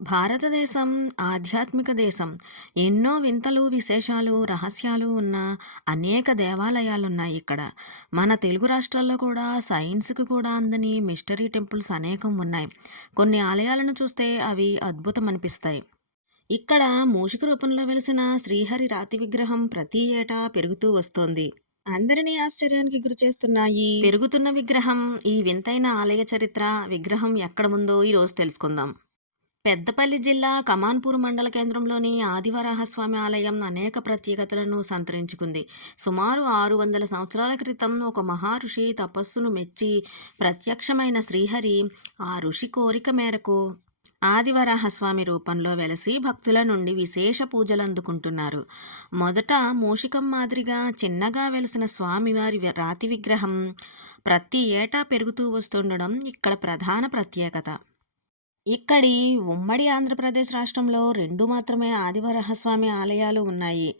భారతదేశం ఆధ్యాత్మిక దేశం. ఎన్నో వింతలు, విశేషాలు, రహస్యాలు ఉన్న అనేక దేవాలయాలున్నాయి ఇక్కడ. మన తెలుగు రాష్ట్రాల్లో కూడా సైన్స్‌కి కూడా అందని మిస్టరీ టెంపుల్స్ అనేకం ఉన్నాయి. కొన్ని ఆలయాలను చూస్తే అవి అద్భుతమనిపిస్తాయి. ఇక్కడ మూషిక రూపంలో వెలిసిన శ్రీహరి రాతి విగ్రహం ప్రతి ఏటా పెరుగుతూ వస్తోంది. అందరినీ ఆశ్చర్యానికి గురిచేస్తున్న ఈ పెరుగుతున్న విగ్రహం, ఈ వింతైన ఆలయ చరిత్ర, విగ్రహం ఎక్కడ ఉందో ఈరోజు తెలుసుకుందాం. పెద్దపల్లి జిల్లా కమాన్పూర్ మండల కేంద్రంలోని ఆదివరాహస్వామి ఆలయం అనేక ప్రత్యేకతలను సంతరించుకుంది. సుమారు 600 సంవత్సరాల క్రితం ఒక మహర్షి తపస్సును మెచ్చి ప్రత్యక్షమైన శ్రీహరి ఆ ఋషి కోరిక మేరకు ఆదివరాహస్వామి రూపంలో వెలసి భక్తుల నుండి విశేష పూజలు అందుకుంటున్నారు. మొదట మూషికం మాదిరిగా చిన్నగా వెలిసిన స్వామివారి రాతి విగ్రహం ప్రతి ఏటా పెరుగుతూ వస్తుండడం ఇక్కడ ప్రధాన ప్రత్యేకత. ఇక్కడి ఉమ్మడి ఆంధ్రప్రదేశ్ రాష్ట్రంలో 2 మాత్రమే ఆదివరాహస్వామి ఆలయాలు ఉన్నాయి.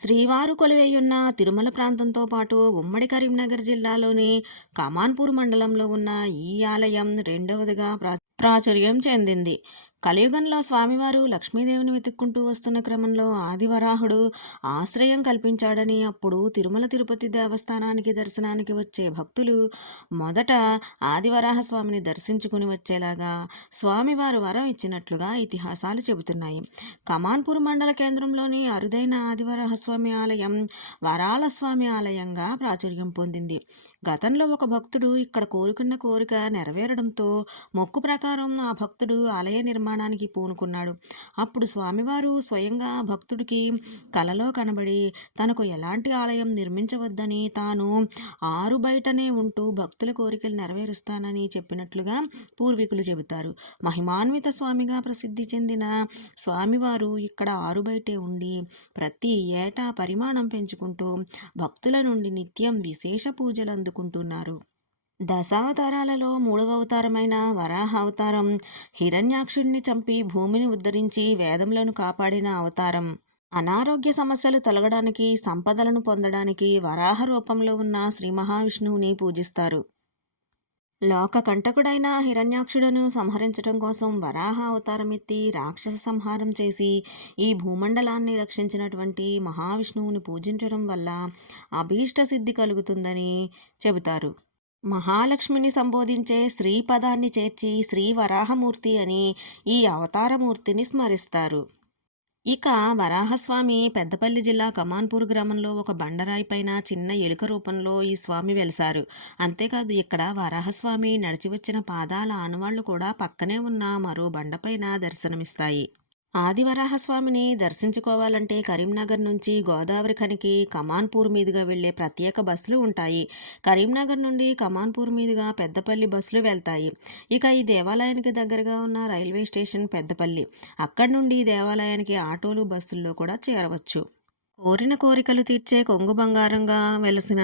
శ్రీవారు కొలువైయున్న తిరుమల ప్రాంతంతో పాటు ఉమ్మడి కరీంనగర్ జిల్లాలోని కమాన్పూర్ మండలంలో ఉన్న ఈ ఆలయం రెండవదిగా ప్రాచుర్యం చెందింది. కలియుగంలో స్వామివారు లక్ష్మీదేవిని వెతుక్కుంటూ వస్తున్న క్రమంలో ఆదివరాహుడు ఆశ్రయం కల్పించాడని, అప్పుడు తిరుమల తిరుపతి దేవస్థానానికి దర్శనానికి వచ్చే భక్తులు మొదట ఆదివరాహస్వామిని దర్శించుకుని వచ్చేలాగా స్వామివారు వరం ఇచ్చినట్లుగా ఇతిహాసాలు చెబుతున్నాయి. కమాన్పూర్ మండల కేంద్రంలోని అరుదైన ఆదివరాహస్వామి ఆలయం వరాల స్వామి ఆలయంగా ప్రాచుర్యం పొందింది. గతంలో ఒక భక్తుడు ఇక్కడ కోరుకున్న కోరిక నెరవేరడంతో మొక్కు ప్రకారం ఆ భక్తుడు ఆలయ నిర్మాణానికి పూనుకున్నాడు. అప్పుడు స్వామివారు స్వయంగా భక్తుడికి కలలో కనబడి తనకు ఎలాంటి ఆలయం నిర్మించవద్దని, తాను ఆరు బయటనే ఉంటూ భక్తుల కోరికలు నెరవేరుస్తానని చెప్పినట్లుగా పూర్వీకులు చెబుతారు. మహిమాన్విత స్వామిగా ప్రసిద్ధి చెందిన స్వామివారు ఇక్కడ ఆరు బయటే ఉండి ప్రతి ఏటా పరిమాణం పెంచుకుంటూ భక్తుల నుండి నిత్యం విశేష పూజలు అందుకుంటున్నారు. దశావతారాలలో 3వ అవతారమైన వరాహ అవతారం హిరణ్యాక్షుడిని చంపి భూమిని ఉద్ధరించి వేదములను కాపాడిన అవతారం. అనారోగ్య సమస్యలు తొలగడానికి, సంపదలను పొందడానికి వరాహ రూపంలో ఉన్న శ్రీ మహావిష్ణువుని పూజిస్తారు. లోక కంటకుడైన హిరణ్యాక్షుడను సంహరించడం కోసం వరాహ అవతారమెత్తి రాక్షస సంహారం చేసి ఈ భూమండలాన్ని రక్షించినటువంటి మహావిష్ణువుని పూజించడం వల్ల అభీష్ట సిద్ధి కలుగుతుందని చెబుతారు. మహాలక్ష్మిని సంబోధించే శ్రీ పదాన్ని చేర్చి శ్రీ వరాహమూర్తి అని ఈ అవతారమూర్తిని స్మరిస్తారు. ఇక వరాహస్వామి పెద్దపల్లి జిల్లా కమాన్పూర్ గ్రామంలో ఒక బండరాయి పైన చిన్న ఎలుక రూపంలో ఈ స్వామి వెలిసారు. అంతేకాదు ఇక్కడ వరాహస్వామి నడిచి వచ్చిన పాదాల ఆనవాళ్లు కూడా పక్కనే ఉన్న మరో బండపైన దర్శనమిస్తాయి. ఆదివరాహస్వామిని దర్శించుకోవాలంటే కరీంనగర్ నుంచి గోదావరి ఖనికి కమాన్పూర్ మీదుగా వెళ్లే ప్రత్యేక బస్సులు ఉంటాయి. కరీంనగర్ నుండి కమాన్పూర్ మీదుగా పెద్దపల్లి బస్సులు వెళ్తాయి. ఇక ఈ దేవాలయానికి దగ్గరగా ఉన్న రైల్వే స్టేషన్ పెద్దపల్లి. అక్కడి నుండి ఈ దేవాలయానికి ఆటోలు, బస్సుల్లో కూడా చేరవచ్చు. కోరిన కోరికలు తీర్చే కొంగు బంగారంగా వెలసిన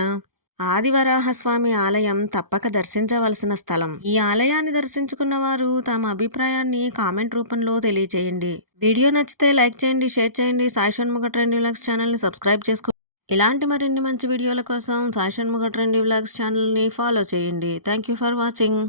ఆదివరాహస్వామి ఆలయం తప్పక దర్శించవలసిన స్థలం. ఈ ఆలయాన్ని దర్శించుకున్న వారు తమ అభిప్రాయాన్ని కామెంట్ రూపంలో తెలియజేయండి. వీడియో నచ్చితే లైక్ చేయండి, షేర్ చేయండి. సాయి షణ్ముగ ట్రెండీ వ్లాగ్స్ ఛానల్ని సబ్స్క్రైబ్ చేసుకోండి. ఇలాంటి మరిన్ని మంచి వీడియోల కోసం సాయి షణ్ముగ ట్రెండీ వ్లాగ్స్ ఛానల్ని ఫాలో చేయండి. Thank you for watching.